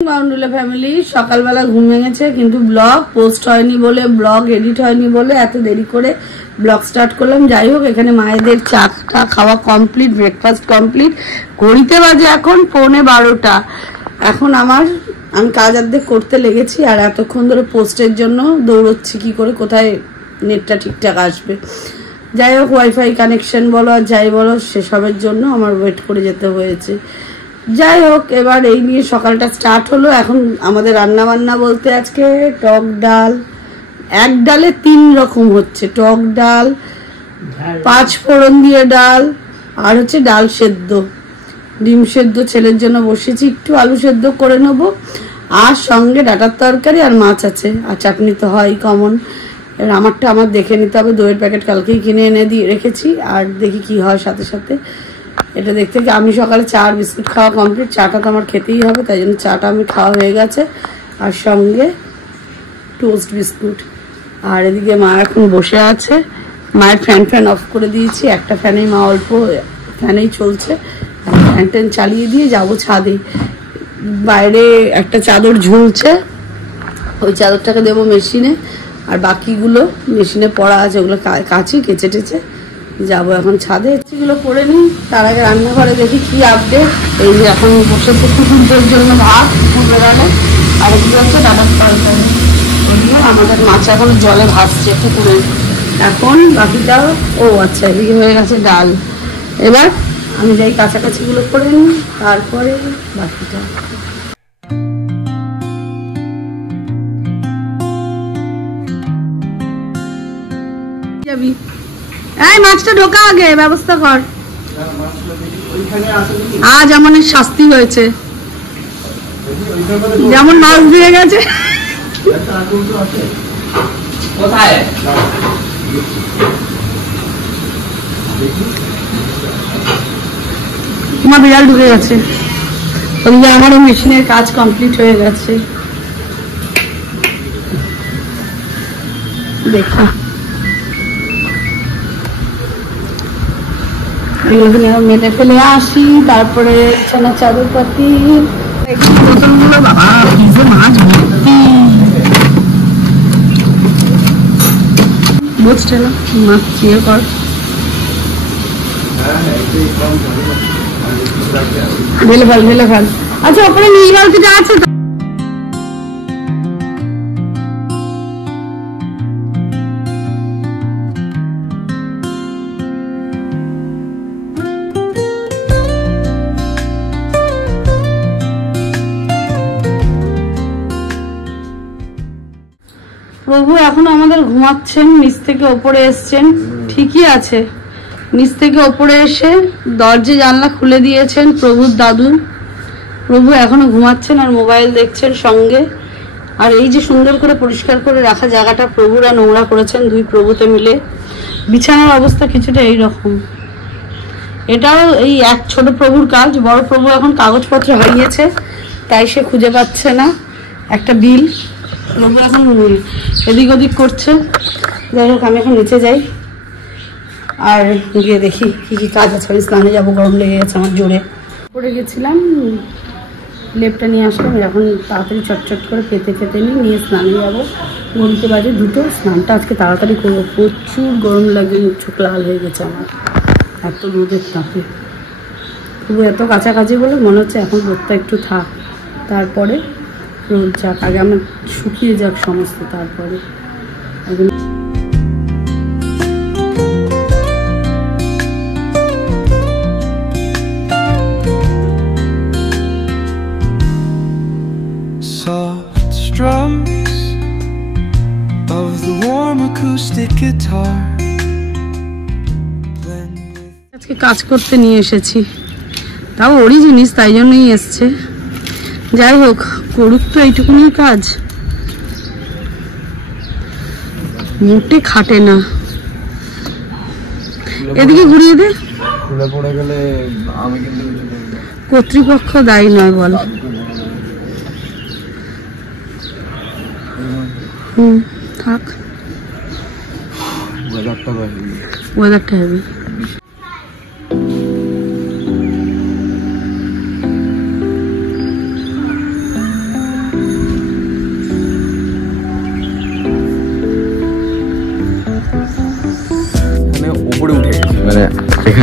বাউন্ডুলা family সকালবেলা ঘুম ভেঙেছে কিন্তু ব্লগ পোস্ট হয়নি বলে ব্লগ এডিট হয়নি বলে এত দেরি করে ব্লগ স্টার্ট করলাম। যাই হোক এখানে মায়েদের চাটা খাওয়া কমপ্লিট, ব্রেকফাস্ট কমপ্লিট। ঘড়িতে বাজে এখন 11:15। এখন আমি কাজ অর্ধেক করতে লেগেছি আর এতক্ষণ ধরে পোস্টের জন্য দৌড়চ্ছি কি করে কোথায় নেটটা ঠিকঠাক আসবে। যাই হোক ওয়াইফাই কানেকশন বলো আর যাই বলো সেসবের জন্য আমার ওয়েট করে যেতে হয়েছে। যাই হোক এবার এই নিয়ে সকালটা স্টার্ট হলো। এখন আমাদের রান্না বান্না বলতে আজকে টক ডাল, এক ডালে 3 রকম হচ্ছে, টক ডাল, 5 ফোড়ন দিয়ে ডাল, আর হচ্ছে ডাল সেদ্ধ, ডিম সেদ্ধ ছেলের জন্য বসেছি, একটু আলু সেদ্ধ করে নেবো, আর সঙ্গে ডাটার তরকারি আর মাছ আছে, আর চাটনি তো হয় কমন। আমারটা আমার দেখে নিতে হবে, দইয়ের প্যাকেট কালকেই কিনে এনে দিয়ে রেখেছি, আর দেখি কি হয় সাথে সাথে। এটা দেখতে আমি সকালে চা আর বিস্কুট খাওয়া কমপ্লিট, চাটা তো আমার খেতেই হবে, তাই জন্য চাটা আমি খাওয়া হয়ে গেছে, আর সঙ্গে টোস্ট বিস্কুট। আর এদিকে মা এখন বসে আছে, মায়ের ফ্যান অফ করে দিয়েছি, একটা ফ্যানেই মা অল্প ফ্যানেই চলছে, ফ্যান চালিয়ে দিয়ে যাবো ছাদে। বাইরে একটা চাদর ঝুলছে, ওই চাদরটাকে দেবো মেশিনে, আর বাকিগুলো মেশিনে পড়া আছে, ওগুলো কাচি কেচে টেচে যাবো এখন ছাদে। এগুলো করে নিই, তার আগে রান্নাঘরে দেখি কি আপডেট। এই যে এখন বসে কুকুরদের জন্য ভাত বেড়ালে, আর এগুলো হচ্ছে ডাটার তরকারি, ওগুলো আমাদের মাছ এখন জলে ভাসছে পুকুরে। এখন বাকিটা আচ্ছা এদিকে হয়ে গেছে ডাল। এবার আমি যাই কাছাকাছিগুলো করে নিই, তারপরে বাকিটা। যাবি এই মাছটা ঢোকা আগে ব্যবস্থা কর, আজ আমাদের শাস্তি হয়েছে, যেমন মাছ দিয়ে গেছে। তোমার বিড়াল ঢুকে গেছে, ওদিকে আমারও মেশিনের কাজ কমপ্লিট হয়ে গেছে। দেখো মেলে ফেলে আসি, তারপরে ছানা চাদর পাতি, বোতলগুলো বাবা ভিজে মাছ ভর্তি, বুঝতে না মাছ চিয়ে কর। ঢেলে ফেল। আচ্ছা ওপরে নীল বালতিটা আছে তো? প্রভু এখন আমাদের ঘুমাচ্ছেন, নিচ থেকে ওপরে এসছেন, ঠিকই আছে, নিচ থেকে ওপরে এসে দরজা জানলা খুলে দিয়েছেন প্রভুর দাদু। প্রভু এখনো ঘুমাচ্ছেন আর মোবাইল দেখছেন সঙ্গে। আর এই যে সুন্দর করে পরিষ্কার করে রাখা জায়গাটা প্রভুরা নোংরা করেছেন দুই প্রভুতে মিলে। বিছানার অবস্থা কিছুটা এইরকম। এটাও এই এক ছোট প্রভুর কাজ, বড় প্রভু এখন কাগজপত্র হারিয়েছে তাই সে খুঁজে পাচ্ছে না একটা বিল, প্রভু এখন এদিক ওদিক করছে। যাই হোক আমি এখন নিচে যাই আর গিয়ে দেখি কি কি কাজ আছে। আমি স্নানে যাবো, গরম লেগে গেছে আমার জোরে। পড়ে গেছিলাম, লেপটা নিয়ে আসলাম, এখন তাড়াতাড়ি চটচট করে পেতে নিয়ে স্নানে যাবো। ঘুমতে বাজে 2টো, স্নানটা আজকে তাড়াতাড়ি করবো, প্রচুর গরম লাগে, মুখ চোখ লাল হয়ে গেছে আমার এত রোদের তাপে। তবু এত কাছাকাছি বলে মনে হচ্ছে এখন রোদটা একটু থাক, তারপরে রোদ যাক, আগে আমার শুকিয়ে যাক সমস্ত, তারপরে soft strums of the warm acoustic guitar. আজকে কাজ করতে নিয়ে এসেছি, তাও ওরই জিনিস তাই জন্যই এসছে। যাই হোক করুক তো এইটুকুনি কাজ, মোটে খাটে না। এদিকে ঘুরিয়ে দে, কর্তৃপক্ষ দায়ী নয় বল। থাক, ওয়েদারটা হেভি।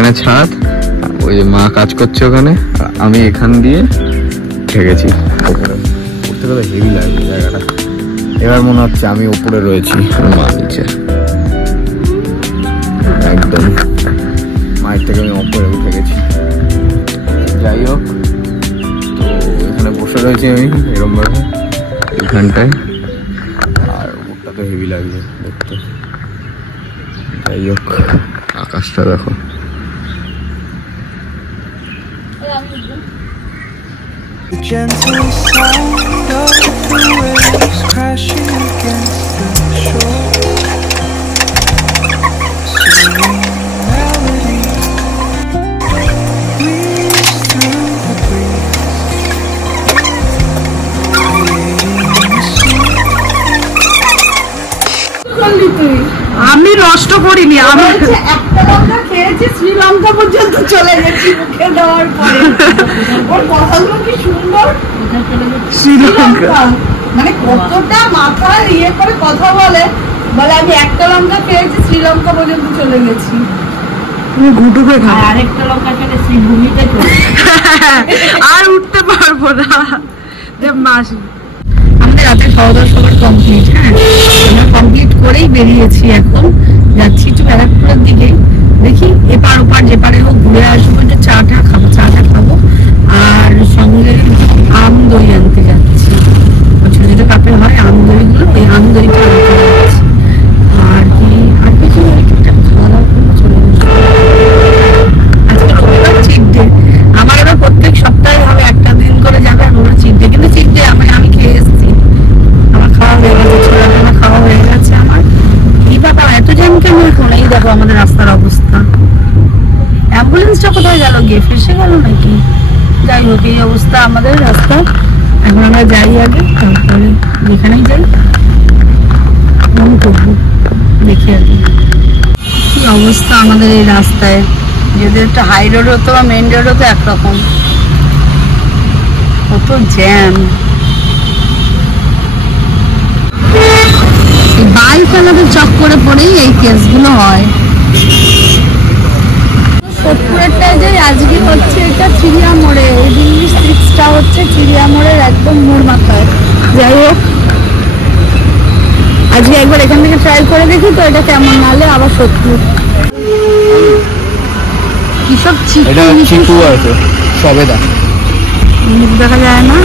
এখানে ছাদ, ওই যে মা কাজ করছে ওখানে, আর আমি এখান দিয়ে ঠেকেছি ওপরে। উঠতে গেলে হেভি লাগবে জায়গাটা। এবার মনে হচ্ছে আমি ওপরে রয়েছি, মা নিচে একদম। মায়ের থেকে আমি ওপরে উঠে গেছি। যাই হোক, তো এখানে বসে রয়েছি আমি এরকম ভাবে এখানটায়, আর ওপরটা তো হেভি লাগছে দেখতে। যাই হোক, আকাশটা দেখো। The gentle sound of the waves crashing against the shore. Serene melody weaves through the breeze, creating a scene. আমি নষ্ট করিনি, আমি একটা লঙ্কা খেয়েছি, শ্রীলঙ্কা পর্যন্ত চলে গেছি মুখে দেওয়ার পরে। ওর কথাগুলো কি সুন্দর, শ্রীলঙ্কা মানে কতটা মাথায় ইয়ে করে কথা বলে, বলে আমি একটা লঙ্কা খেয়েছি, শ্রীলঙ্কা পর্যন্ত চলে গেছি। তুমি ঘুটুকে খাও, আরেকটা লঙ্কা খেলে শ্রীভূমিতে চলে আর উঠতে পারবো না। মাসি আমাদের রাতে খাওয়া দাওয়া সবার কমপ্লিট। হ্যাঁ, আমরা কমপ্লিট করেই বেরিয়েছি, এখন যাচ্ছি একটু ব্যারাকপুরের দিকে। দেখি এপার ওপার যে পারে হোক ঘুরে আসবো, একটু চাটা খাবো, চাটা খাবো, আর সঙ্গে আম দই আনতে যাচ্ছি। ছোট ছোট কাপে হয় আম দইগুলো, ওই আম দইটা আনতে যাচ্ছি। আর কি আর কিছু খাওয়া দাওয়া করে চলে যাচ্ছি। আজকে রবিবার চিট ডে, আমার এবার প্রত্যেক সপ্তাহে হবে, একটা দিন করে যাবে, আর ওরা চিট ডে। কিন্তু চিট ডে আমি খেয়ে এসেছি, আমার খাওয়া হয়ে গেছে, ছোলা টোলা খাওয়া হয়ে গেছে আমার। কি বাবা এত জ্যাম কেন এখন? এই দেখো আমাদের রাস্তার অবস্থা। অ্যাম্বুলেন্সটা কোথায় গেল, গিয়ে ফেসে গেল নাকি? যাই হোক, এই অবস্থা আমাদের রাস্তা। এখন আমরা যাই আগে, তারপরে যেখানেই যাই মন করবো, দেখি আর কি অবস্থা আমাদের এই রাস্তায়। যদি একটা হাই রোড হতো বা মেন রোড হতো একরকম, কত জ্যাম। বাইক চালাতে চক্করে পড়েই এই কেসগুলো হয়। সোদপুরেরটায় যে আজকে হচ্ছে এটা চিড়িয়া মোড়ে, এই দিল্লি সিক্সটা হচ্ছে চিড়িয়া মোড়ের একদম মোড় মাথায়। যাই হোক, আজকে একবার এখান থেকে ট্রাই করে দেখি তো এটা কেমন, নাহলে আবার সোদপুর। কি সব চিকু আছে, সবেদা, মুখ দেখা যায় না।